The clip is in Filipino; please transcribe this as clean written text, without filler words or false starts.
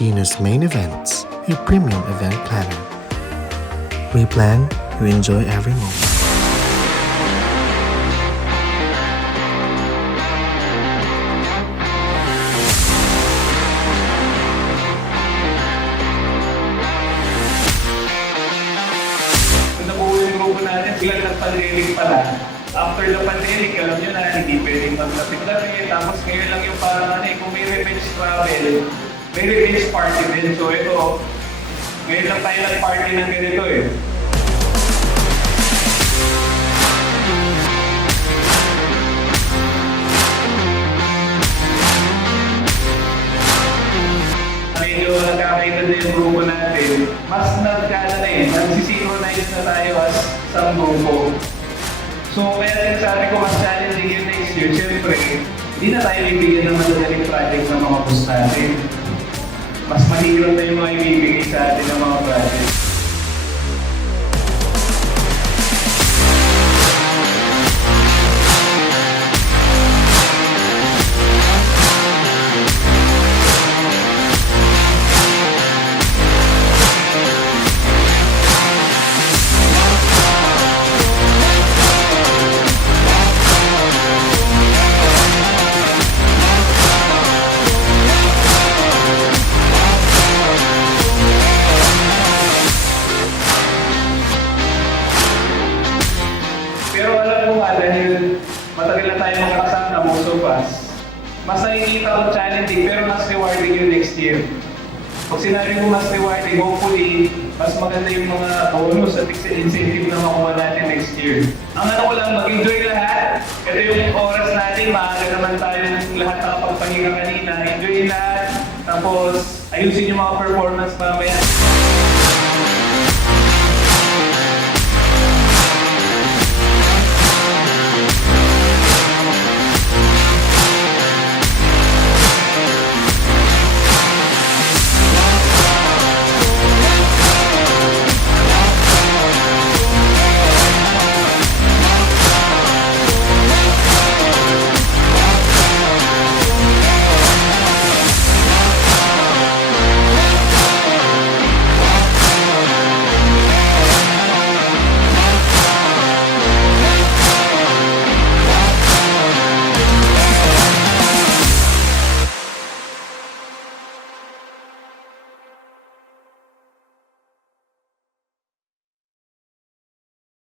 Chino's Main Events, a premium event planner. We plan, you enjoy every moment. Kung nabuo yung grupo natin, biglang nag-pandemic pala. After the pandemic, alam nyo na, hindi pwedeng maglapit-lapit. Tapos ngayon lang yung parang kung may revenge travel, may revenge party din. So ito, ngayon lang tayo nag-party ng ganito eh. Medyo nagkakaedad na yung grupo natin. Mas nagsisinchronize na tayo as isang grupo. So kaya sinasabi ko mas challenging yung next year. Siyempre, hindi na tayo bibigyan ng madadaling project ng mga boss natin. Mas mahirap na yung mga ibibigay sa atin ng mga project. Pero alam mo nga, dahil matagal na tayo makakasama, most of us, mas nakikita ko challenging pero mas rewarding yung next year. Pag sinabi ko mas rewarding, hopefully, mas maganda yung mga bonus at incentive na makuha natin next year. Ang ano ko lang, mag-enjoy lahat. Ito yung oras natin, maaga naman tayong lahat nakapagpahinga kanina. Enjoy lahat, tapos ayusin yung mga performance mamaya.